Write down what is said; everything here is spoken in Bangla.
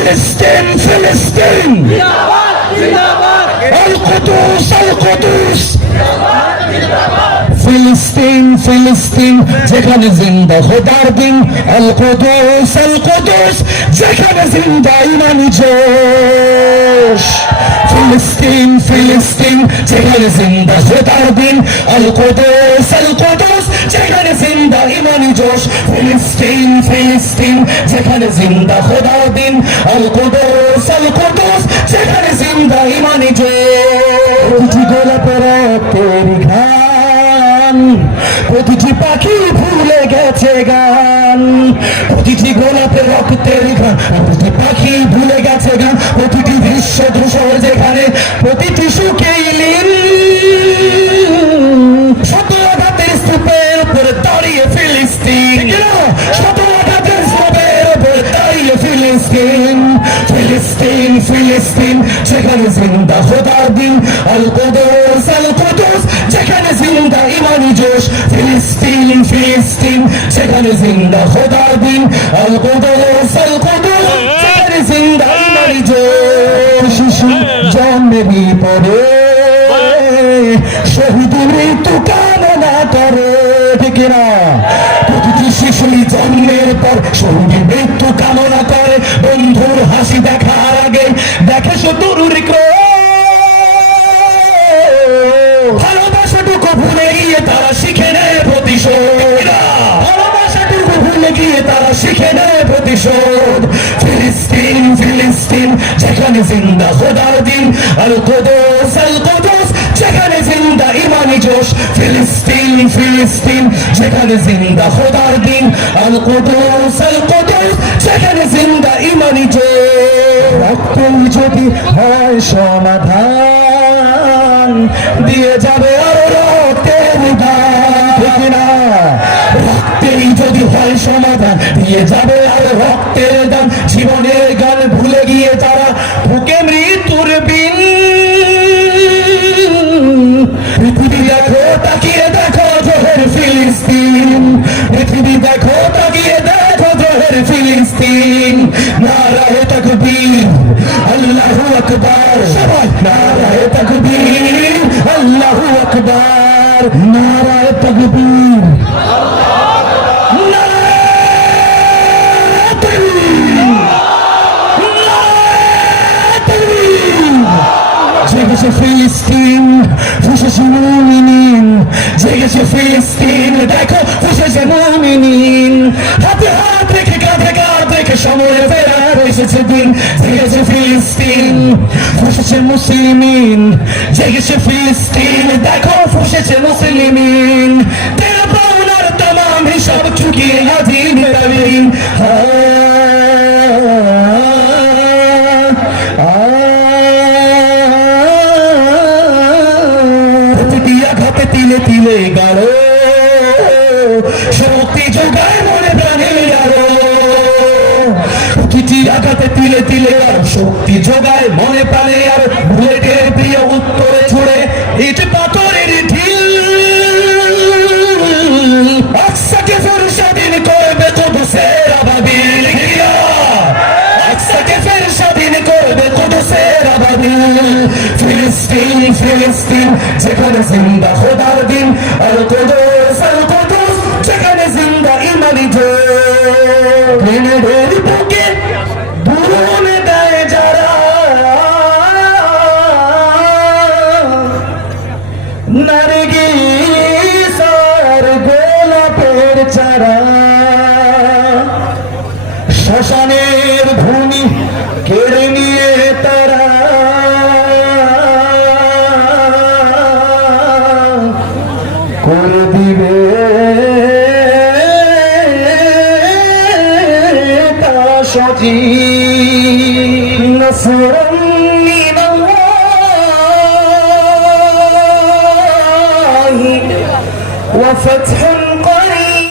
ফিলিস্তিন ফিলিস্তিন আল কুদুস আল কুদুস ফিলিস্তিন ফিলিস্তিন যেখানে জিন্দা খোদার দিন আল কুদুস যেখানে জিন্দা ইমানি জোশ ফিলিস্তিন ফিলিস্তিন যেখানে জিন্দা খোদার দিন আল কুদুস যেখানে জিন্দা ইমানি জোশ ফিলিস্তিন ফিলিস্তিন যেখানে জিন্দা খোদার দিন আল কুদুস যেখানে জিন্দা ইমানি জোশ গোলাপের তৈরি ঘান প্রতিটি পাখি ভুলে গেছে গান প্রতিটি গোলাপের রক্তের গান প্রতিটি পাখি ভুলে গেছে গান প্রতিটি বিশ্ব ধূসর যেখানে প্রতিটি সুখে লীন শত আঘাতের স্তূপের উপরে দাঁড়িয়ে ফিলিস্তিন শত আঘাতের স্তূপের উপরে দাঁড়িয়ে ফিলিস্তিন ফিলিস্তিন ফিলিস্তিন যেখানে জিন্দা খোদার দিন আল কুদুস যেখানে জিন্দা ইমানি জোশ ফিলিস্তিন ফিলিস্তিন যেখানে জিন্দা খোদার দিন আল কুদুস যেখানে জিন্দা ইমানি জোশ শিশু জন্মেরই পরে শহীদ মৃত্যু কামনা করে ঠিক না প্রতিটি শিশুই জন্মের পর শহীদ মৃত্যু কামনা করে বন্ধুর হাসি দেখার আগে দেখে শত্রুর ভালোবাসাটুকু ভুলে গিয়ে তারা শিখে নেয় প্রতিশোধ ভালোবাসাটুকু ভুলে গিয়ে তারা শিখে নেয় প্রতিশোধ ফিলিস্তিন ফিলিস্তিন যেখানে জিন্দা খোদার দিন আল কুদুস যেখানে জিন্দা ইমানি জোশ ফিলিস্তিন ফিলিস্তিন যেখানে জিন্দা খোদার দিন আল কুদুস যেখানে জিন্দা ইমানি জোশ রক্ত যদি হয় সমাধান দিয়ে যাবে আরো রক্তের দান রক্তেই যদি হয় সমাধান দিয়ে যাবে আরো রক্তের দান জীবনের গান ভুলে গিয়ে তারা বুকে মৃত্যুর বিন পৃথিবী দেখো তাকিয়ে দেখো জোহের ফিলিস্তিন পৃথিবী দেখো তাকিয়ে দেখো জোহের ফিলিস্তিন নারায়ে তাকবীর আল্লাহু আকবার সবাই নারায়ে তাকবীর আল্লাহু আকবার নারায়ে তাকবীর জেগেছে ফিলিস্তিন ফুঁসেছে মুমিনিন জেগেছে ফিলিস্তিন দেখো ফুঁসেছে মুমিনিন হাতে হাত রেখে কাঁধে কাঁধ রেখে সময়ে ফেরার এসেছে দিন জেগেছে ফিলিস্তিন ফুঁসেছে মুসলিমিন জেগেছে ফিলিস্তিন দেখো ফুঁসেছে মুসলিমিন তেরা পাওনার তামাম হিসাব চুকিয়ে হাজির মেরাবিন তিলে তিলে গাড়ো শক্তি যোগায় মনে প্রাণে আরো প্রতিটি আঘাতে তিলে তিলে আরো শক্তি যোগায় মনে প্রাণে আরো বুলেটের প্রিয় উত্তরে ছুড়ে ইট পাথরের ঢিল আকসাকে ফের স্বাধীন করবে কুদুসের আবাবিল আকসাকে ফের স্বাধীন করবে কুদুসের আবাবিল ফিলিস্তিন ফিলিস্তিন যেখানে জিন্দা খোদার দিন আল কুদুস যেখানে জিন্দা ইমানি জোশ গ্রেনেডের বুকে বুনে দেয় যারা নারগিস আর গোলাপের চারা শ্মশানের ভূমি কেড়ে নিয়ে তারা করে দিবে তা সজীব নসরুন মিনাল্লাহি ওয়া ফাতহুন